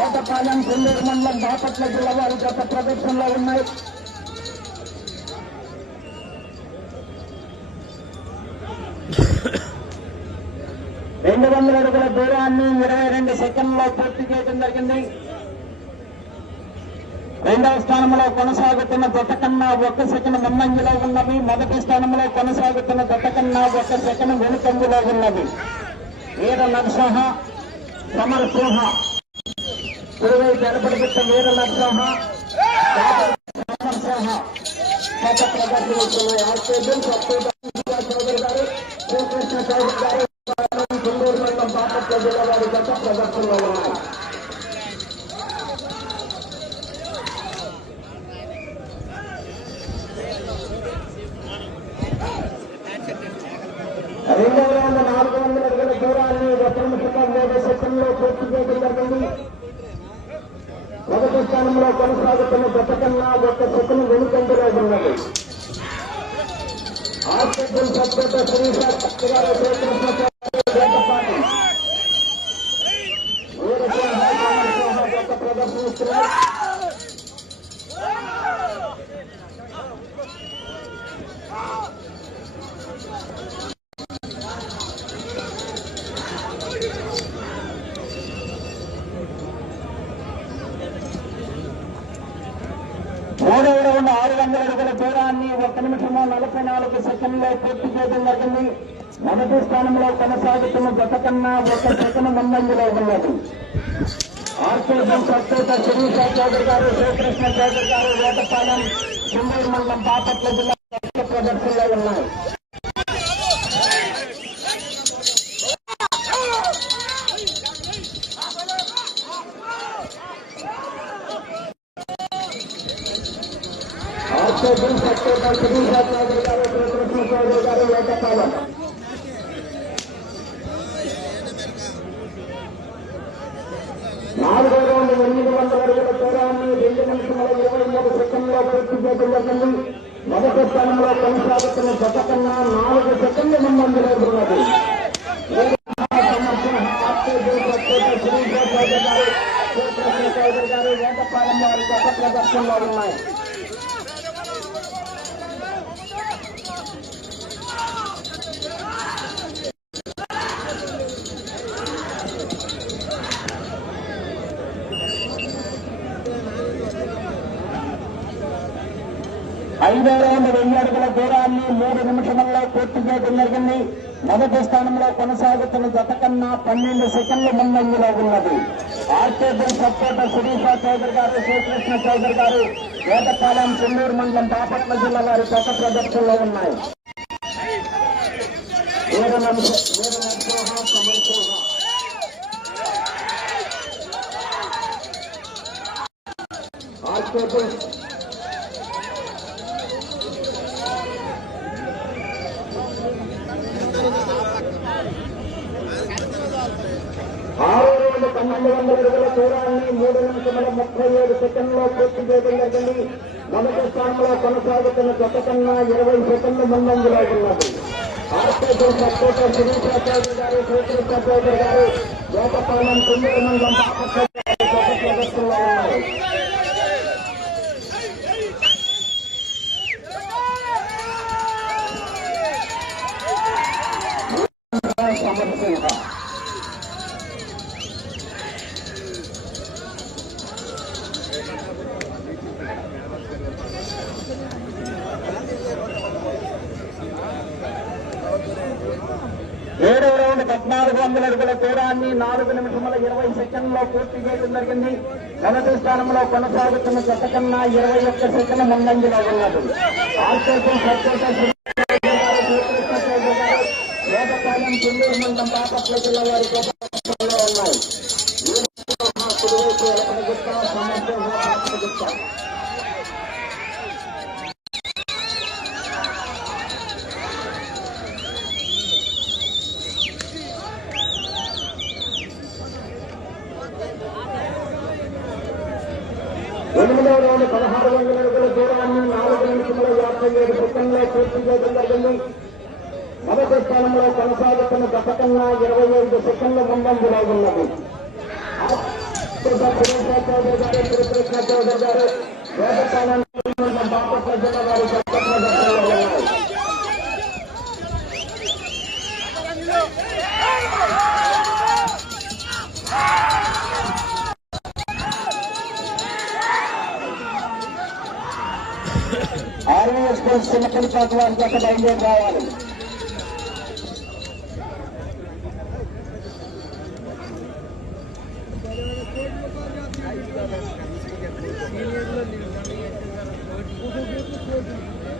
ఏటపాలెం చెల్లూరు మండలం బాపట్ల జిల్లా వారి గత ప్రదర్శనలో ఉన్నాయి రెండు వందల అడుగుల దూరాన్ని ఇరవై రెండు సెకండ్లో పూర్తి చేయడం జరిగింది. రెండవ స్థానంలో కొనసాగుతున్న జత కన్నా ఒక్క సెకండ్ ముందంజలో ఉన్నవి మొదటి స్థానంలో కొనసాగుతున్న జత కన్నా ఒక్క సెకండ్ వెనుకంజలో ఉన్నవి వీర నరసింహ సమర సింహ. కుడివై జలపడిపిట్ట వీర నరసింహ సమర సింహ. గత ప్రదర్శన చౌదరి గారు శ్రీకృష్ణ రెండు వేల నాలుగు వందల అడుగుల దూరాన్ని ఒక నిమిషంలో మూడు సెకండ్లో పూర్తి చేయడం జరిగింది మొదటి స్థానంలో కొనసాగుతున్న గత కన్నా ఒక్క సెకండ్ వెనుకందులో ఉన్నది ఆర్టికల్ సభ్యత శ్రీశాస్త్రి గారు మూడవ రౌండ్ ఆరు వందల అడుగుల దూరాన్ని ఒక నిమిషంలో నలభై నాలుగు సెకండ్లో పూర్తి చేయడం జరిగింది. మొదటి స్థానంలో కొనసాగుతున్న గత కన్నా ఒక సెకండ్ ముందంజలో ఉన్నది. ఆర్కేజం సత్యేత శిరీష చౌదరి గారు శ్రీకృష్ణ చౌదరి గారు వేటపాలెం చిందూరు మండలం బాపట్ల జిల్లా ప్రదర్శనలో ఉన్నాయి. నాలుగో రౌండ్ ఎనిమిది వందల అడుగుల దూరాన్ని రెండు నిమిషముల ఇరవై మూడు సెకండ్లో పూర్తి చేయడం మొదటి స్థానంలో కొనసాగుతున్న జత కన్నా నాలుగు సెకండ్ల ముందంజలో ఉన్నది గారు ప్రదర్శనలో ఉన్నాయి ఐదో వందల వెయ్యి అడుగుల దూరాన్ని మూడు నిమిషంలో పూర్తి చేయడం జరిగింది. మొదటి స్థానంలో కొనసాగుతున్న జత కన్నా పన్నెండు సెకండ్ల ముందంజలో ఉన్నది. ఆర్కేబుల్ సపోర్టర్ సురీషా చౌదరి గారు శ్రీకృష్ణ చౌదరి గారు వేటపాలెం చెన్నూరు మండలం బాపట్ల జిల్లా వారి కొత్త ప్రదర్శనలో ఉన్నాయి. ఆర్కేబుల్ ఆరు రెండు వందల అడుగుల దూరాన్ని మూడు నిమిషముల ముప్పై ఏడు సెకండ్లో పూర్తి చేయడం జరిగింది మొదటి స్థానంలో కొనసాగుతున్న గత కన్నా ఇరవై సెకండ్ల ముందంజలో ఉన్నది ఆర్కేజీ సపోర్టర్ శిరీష చౌదరి గారు శ్రీకృష్ణ చౌదరి గారు వేటపాలెం తొమ్మిది మండలం బాపట్ల గత ప్రదర్శనలో ఉన్నారు సమర్సింహ ఏడవ రౌండ్ పద్నాలుగు వందల అడుగుల దూరాన్ని నాలుగు నిమిషముల ఇరవై సెకండ్లో పూర్తి చేయడం జరిగింది. మొదటి స్థానంలో కొనసాగుతున్న చెత్త కన్నా ఇరవై ఒక్క సెకండ్ ముందంజలో ఉన్నది. ఆర్కేజీ సత్యేత వేదపాలెం చెల్లూరు మండలం బాపట్ల జిల్లా వారి ఉన్నాయి. కుడివైపు ఎలకడగుట్ట సమర్థం బాపట్లగుట్ట ఎనిమిదవ రౌండ్ పదహారు వందల అడుగుల దూరాన్ని నాలుగు నిమిషముల యాభై ఏడు సెకండ్లో పూర్తి చేయడం జరిగింది మొదటి స్థానంలో కొనసాగుతున్న గత కన్నా ఇరవై ఐదు సెకండ్ల ముందంజలో ఉన్నది సురేష్ చౌదరి గారు శ్రీకృష్ణ చౌదరి గారు మొదటి స్థానాన్ని బాపట్ల జిల్లా వారి ఆర్వీఎస్ స్కూల్ చిన్నపల్లి పాట వారి గత బయలుదేరి రావాలి.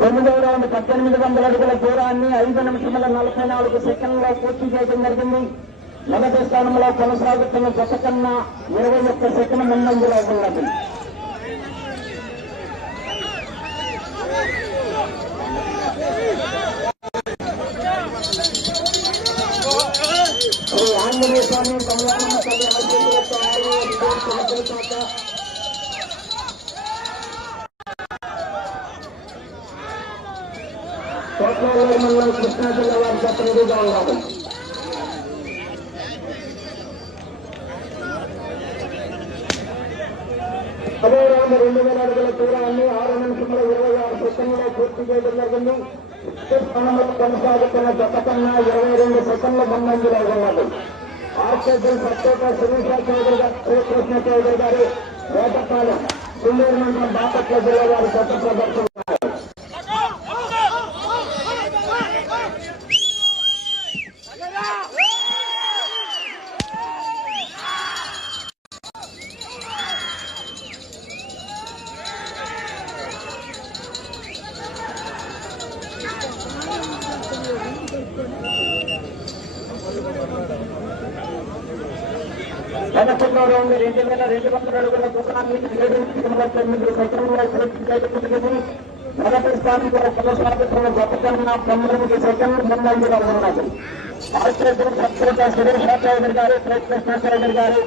తొమ్మిదవ రౌండ్ పద్దెనిమిది వందల అడుగుల దూరాన్ని ఐదు నిమిషముల నలభై నాలుగు సెకండ్లో పూర్తి చేయడం జరిగింది. మొదటి స్థానంలో కొనసాగుతున్న జత కన్నా ఇరవై ఒక్క సెకండ్ ముందంజలో ఉన్నది. శ్రీ ఆంజనేయ స్వామి కళ్యాణం తల్లి ఆశీర్వాదంతో ఆర్వీఎస్ స్కూల్ చిన్నపల్లి పాట కోట్లూరు మండలం కృష్ణా జిల్లా వారి ప్రతినిధిగా ఉన్నారు పదో రౌండ్ రెండు వేల అడుగుల దూరాన్ని ఆరు నిమిషముల ఇరవై ఆరు సెకండ్లో పూర్తి చేయడం జరిగింది స్థానంలో కొనసాగుతున్న జత కన్నా ఇరవై రెండు సెకండ్ల ముందంజలో ఉన్నది ఆర్కేజీ ప్రత్యేక శిరీష చౌదరి గారు శ్రీకృష్ణ చౌదరి గారు వేటపాలెం సుందూరు బాపట్ల జిల్లా వారి గత ప్రదర్శన పదకొండవ రౌండ్ రెండు వేల రెండు వందల అడుగుల దూరాన్ని ఏడు నిమిషముల తొమ్మిది సెకండ్లో పూర్తి చేయడం జరిగింది మొదటి స్థానంలో కొనసాగుతున్న గత కన్నా పంతొమ్మిది సెకండ్లు ముందంజలో ఉన్నది ఆర్కేపీ సురేష్ చౌదరి గారు శ్రీకృష్ణ చౌదరి గారు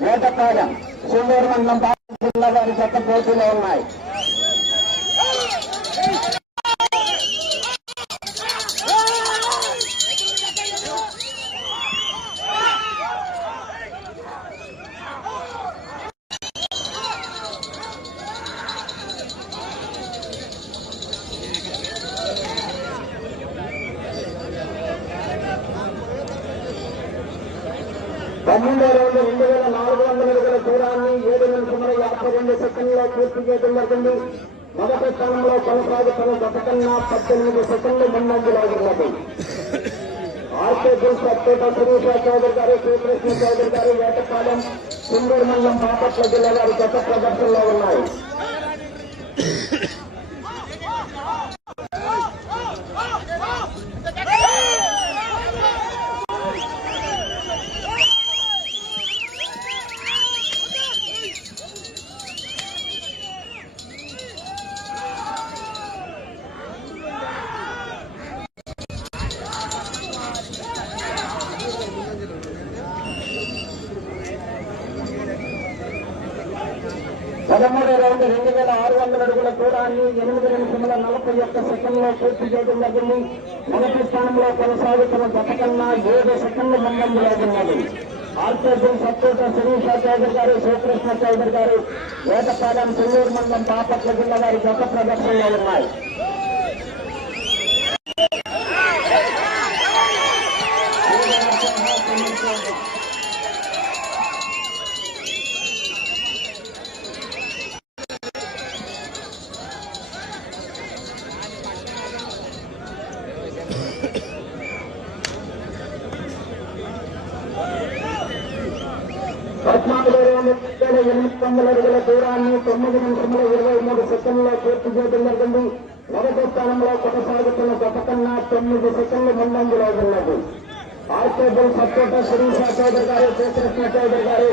వేటపాలెం సుందూరు మండలం జిల్లా చెత్త పోటీలో ఉన్నాయి మొదటి స్థానంలో కొనసాగుతున్న గత కన్నా పద్దెనిమిది సెకండ్లు ముందంజలో ఉన్నది ఆర్కేపీ సత్యత శిరీష చౌదరి గారు శ్రీకృష్ణ చౌదరి గారు వేటపాలెం సింగూరు మండలం బాపట్ల జిల్లా వారి గత ప్రదర్శనలో ఉన్నాయి పదమూడు రౌండ్ రెండు వేల ఆరు వందల అడుగుల దూరాన్ని ఎనిమిది నిమిషముల నలభై ఒక్క సెకండ్లో పూర్తి చేయడం జరిగింది. మొదటి స్థానంలో కొనసాగుతున్న గత కన్నా ఏడు సెకండ్ల ముందంజలో ఉన్నది. ఆర్కేపీ సత్యత శిరీష చౌదరి గారు శ్రీకృష్ణ చౌదరి గారు వేటపాలెం చెల్లూరు మండలం బాపట్ల జిల్లా వారి గత ప్రదర్శనలో ఉన్నాయి. వందల అడుగుల దూరాన్ని తొమ్మిది నిమిషంలో ఇరవై మూడు సెకండ్లో పూర్తి చేయడం జరిగింది. మొదటి స్థానంలో కొనసాగుతున్న గత తొమ్మిది సెకండ్లు ముందంజలో ఉన్నది. ఆర్కేబుల్ సత్యోట శిరీష చౌదరి గారు శ్రీకృష్ణ చౌదరి గారు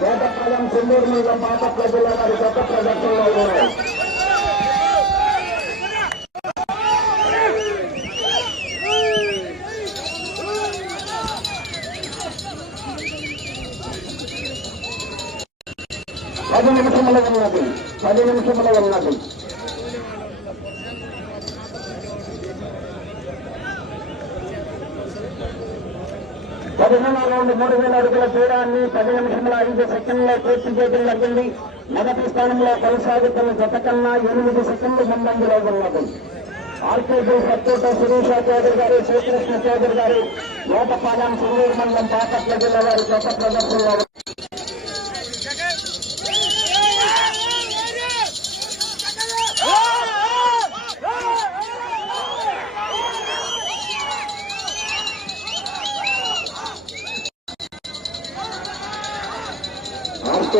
వేటపాలెం సింగూరు మీద పాత ప్రజల వారి గత ప్రదర్శనలో ఉన్నారు. పది నిమిషముల ఉన్నది పది నిమిషముల ఉన్నది పదిహేను రౌండ్ మూడు వేల అడుగుల దూరాన్ని పది నిమిషముల ఐదు సెకండ్లో పూర్తి చేయడం జరిగింది. మొదటి స్థానంలో కొనసాగుతున్న జత కన్నా ఎనిమిది సెకండ్లు ముందంజలో ఉన్నది. ఆర్కేజీ సత్యోట శిరీష చౌదరి గారు శ్రీకృష్ణ చౌదరి గారు లోటపాలెం సుందూరు మండలం పాపట్ల జిల్లా వారి గత ప్రదర్శనలో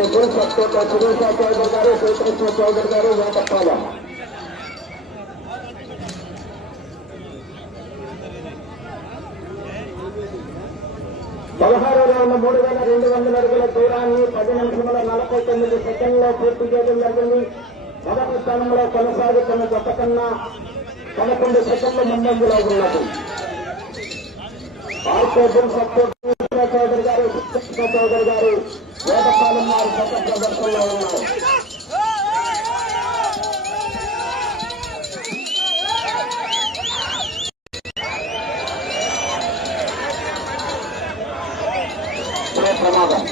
ఆర్కేపీ సత్యోట శిరీష చౌదరి గారు శ్రీకృష్ణ చౌదరి గారు నూటపాలెం పదహారు రౌండ్ మూడు వేల రెండు వందల అడుగుల దూరాన్ని పది నిమిషముల నలభై తొమ్మిది సెకండ్లో పూర్తి చేయడం జరిగింది మొదటి స్థానంలో కొనసాగుతున్న జత కన్నా పదకొండు సెకండ్ల ముందంజలో ఉన్నది. ఆర్కేబుల్ సపోర్ట్ చౌదరి గారు కృష్ణ చౌదరి గారు వేదపాలెం వారి గత ప్రదర్శనలో ఉన్నారు ఇదే ప్రమాదం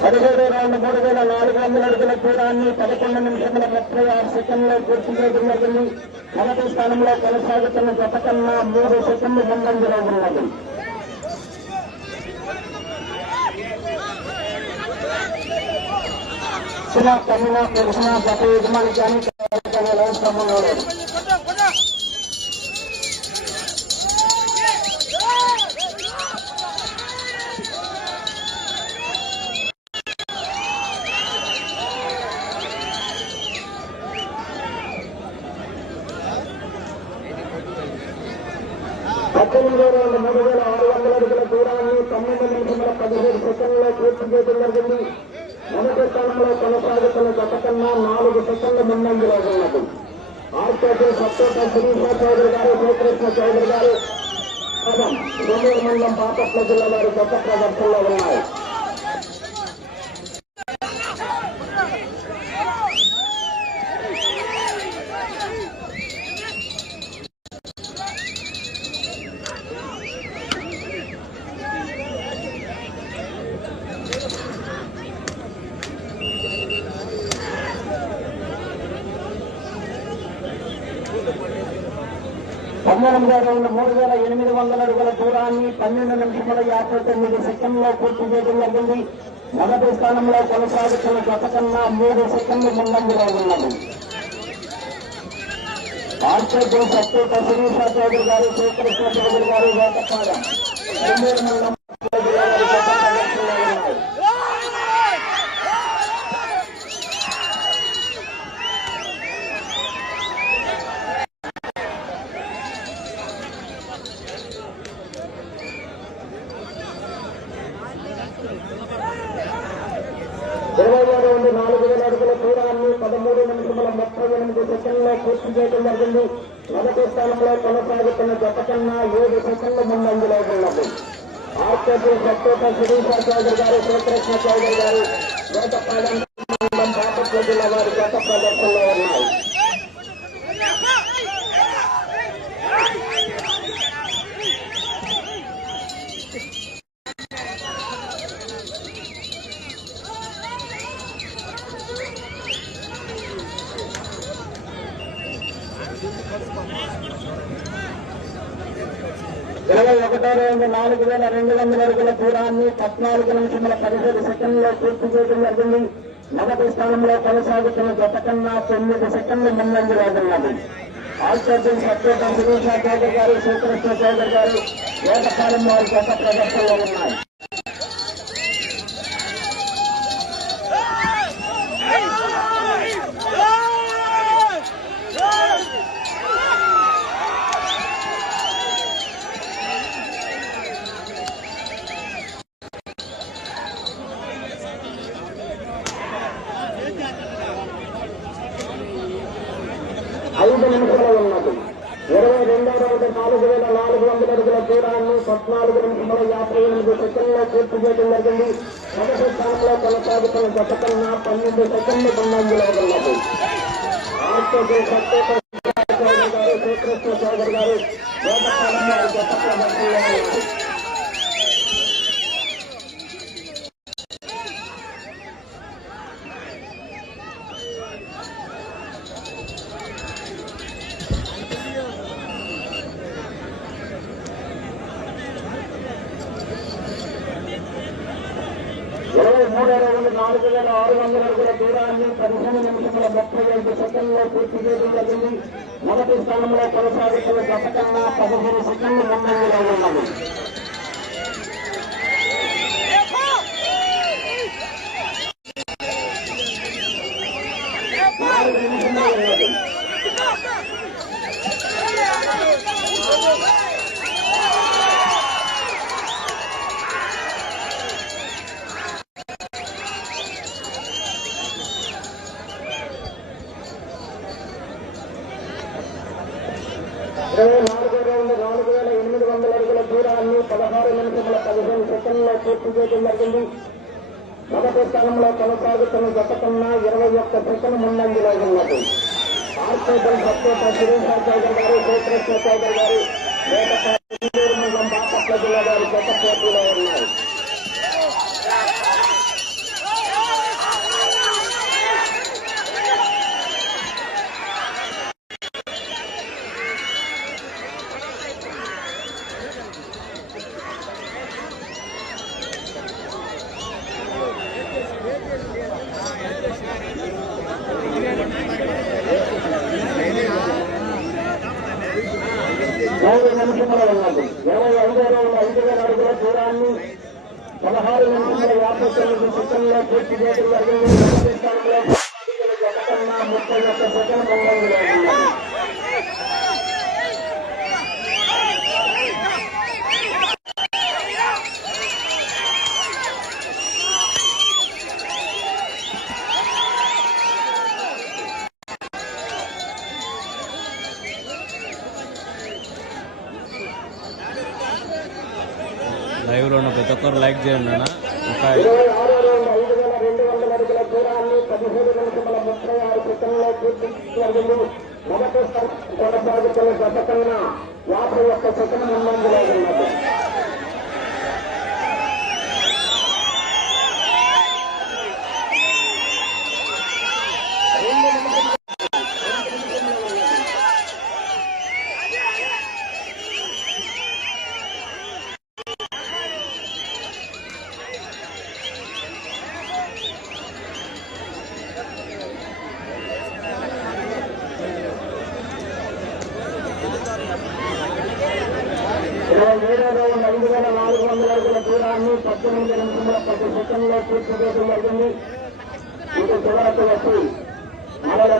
పదిహేడు రౌండ్ మూడు వేల నాలుగు వందల అడుగుల దూరాన్ని పదకొండు నిమిషముల ముప్పై ఆరు సెకండ్లో పూర్తి చేయడం జరిగింది మొదటి స్థానంలో కొనసాగుతున్న జత కన్నా మూడు సెకండ్లు ముందంజలో ఉన్నది చిన్న కమ్మిన తెలిసిన గత యజమాని కానీ అవసరం ఉన్నాడు పద్దెనిమిది రోజుల మూడు వేల ఆరు వందల అడుగుల దూరాన్ని తొమ్మిది నిమిషముల పదిహేడు సెకండ్లో పూర్తి చేయడం జరిగింది మొదటి స్థానంలో కొనసాగుతున్న గత కన్నా నాలుగు సెకండ్ల ముందంజలో ఉన్నది ఆర్కేపీ సత్యోట శిరీష చౌదరి గారు శ్రీకృష్ణ చౌదరి గారు మండలం బాపట్ల జిల్లా వారి గత ప్రదర్శనలో ఉన్నాయి. పంతొమ్మిది రౌండ్ మూడు వేల ఎనిమిది వందల అడుగుల దూరాన్ని పన్నెండు నిమిషముల యాభై తొమ్మిది సెకండ్లో పూర్తి చేయడం జరిగింది. మొదటి స్థానంలో కొనసాగుతున్న గత కన్నా మూడు సెకండ్లు ముందంజలో ఉన్నది. ఆర్కేపీ సత్తు శిరీష చౌదరి గారు శ్రీకృష్ణ చౌదరి గారు వేటపాడ ఎనిమిది మండలం జిల్లా వారి గత ప్రదర్శనలో ఉన్నాయి ఇరవై ఏడు నుండి నాలుగు వేల అడుగుల దూరాన్ని పదమూడు నిమిషముల ముప్పై ఎనిమిది సెకండ్లో పూర్తి చేయడం జరిగింది మొదటి స్థానంలో కొనసాగుతున్న జత కన్నా ఏడు సెకండ్ల ముందంజలో ఉన్నది ఆర్కేపీ సత్యోట శిరీష చౌదరి గారు శ్రీకృష్ణ చౌదరి గారు వేటపాలెం బాపట్ల జిల్లా వారి గత ప్రదర్శనలో ఉన్నాయి ఇరవై ఒకటో రోజు నాలుగు వేల రెండు వందల అడుగుల దూరాన్ని పద్నాలుగు నిమిషముల పదిహేడు సెకండ్లో పూర్తి చేయడం జరిగింది. మొదటి స్థానంలో కొనసాగుతున్న జత కన్నా తొమ్మిది సెకండ్లు ముందంజ ఉన్నది ఆల్చర్జన్ సత్యోట శిరీష చౌదరి గారు శ్రీకృష్ణ చౌదరి గారు వేటపాలెం వారి గత ప్రదర్శనలో ఉన్నాయి. పదకొండు నిమిషాలు ఉన్నది. ఇరవై రెండవ రోజు నాలుగు వేల నాలుగు వందల అడుగుల దూరాన్ని పద్నాలుగు నిమిషముల యాభై ఎనిమిది సెకండ్లో పూర్తి చేయడం జరిగింది. మొదటి స్థానంలో కొనసాగుతున్న గత కన్నా పన్నెండు సెకండ్లు ముందంజలో ఉన్నది. ఆర్టీసీ సత్యత చౌదరి గారు శ్రీకృష్ణ చౌదరి గారు వేటపాలెం వారి గత మూడు రోజులు నాలుగు వేల ఆరు వందల అడుగుల దూరాన్ని పదిహేను నిమిషముల ముప్పై ఐదు సెకండ్లో పూర్తి చేయడం జరిగింది మొదటి స్థానంలో కొనసాగుతున్న గత కన్నా పదిహేను సెకండ్లు ముందంజలో ఉన్నది నాలుగు నిమిషములు ఉన్నది ఇరవై నాలుగు రౌండ్ నాలుగు వేల ఎనిమిది వందల అడుగుల దూరాన్ని పదహారు నిమిషముల పదిహేను సెకండ్లో పూర్తి చేయడం జరిగింది. మొదటి స్థానంలో కొనసాగుతున్న గత కన్నా ఇరవై ఒక్క సెకండ్ ముందంజలో ఉన్నది. ఆర్కేబుల్ సత్యోట శిరీష చౌదరి గారు శ్రీకృష్ణ చౌదరి గారు వేటపాటి మండలం బాపట్ల జిల్లా గారి గత పోటీలో ఉన్నాయి మూడు నిమిషముల ఉన్నది ఇరవై ఐదో రోజుల ఐదు వేల అడుగుల దూరాన్ని పదహారు నిమిషముల యాభై పూర్తి చేయడం జరిగింది ముప్పై ఒక్క సెకండ్ ఉన్న ప్రతి ఒక్కరు లైక్ చేయండి అన్న. ఇంకా మొదటి కొనసాగుతున్న గత కన్నా యాభై ఒక్క సెకండ్ ముందంజలో ఉన్నది రెండు నిమిషముల రెండు నిమిషముల ఉన్నది ఇరవై ఏడో రౌండ్ ఐదు వేల నాలుగు వందల అడుగుల దూరాన్ని పద్దెనిమిది నిమిషముల పది సెకండ్లో జరిగింది ఇది చివరకు వచ్చి మరల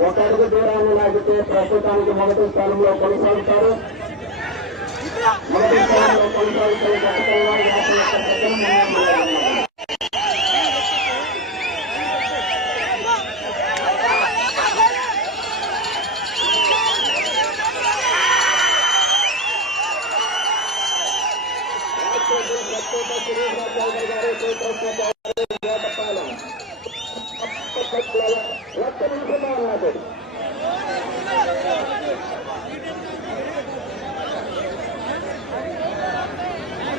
ఒక అడుగు దూరాన్ని లాగితే ప్రస్తుతానికి మొదటి స్థానంలో కొనసాగుతారు మొదటి స్థానంలో కొనసాగుతున్న గతంలో యాభై ఒక్క సెకండ్ ముందంజలో ఉన్నారు. ఒక్క నిమిషంలో ఉన్నది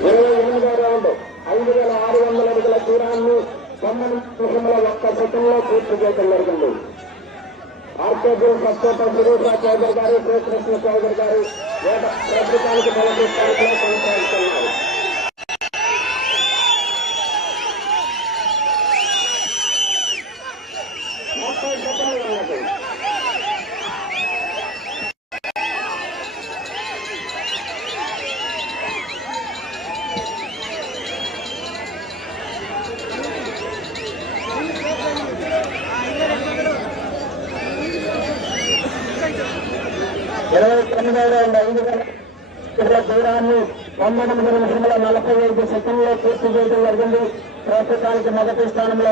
ఇరవై ఎనిమిదో రౌండ్ ఐదు వేల ఆరు వందల అడుగుల దూరాన్ని తొమ్మిది నిమిషముల ఒక్క సెకండ్లో పూర్తి చేయడం జరిగింది ఆర్కేబీ ప్రస్తుతం శిరీష చౌదరి గారు శ్రీకృష్ణ చౌదరి గారు ప్రభుత్వానికి ప్రస్తుతానికి మొదటి కొనసాగుతున్నారు ముప్పై సెకండ్లు ఉన్నది ఇరవై తొమ్మిదో రౌండ్ ఐదు వేల ఇరవై దూరాన్ని తొమ్మిది నిమిషముల నలభై ఐదు సెకండ్లో పూర్తి చేయడం జరిగింది. ప్రస్తుతానికి మొదటి స్థానంలో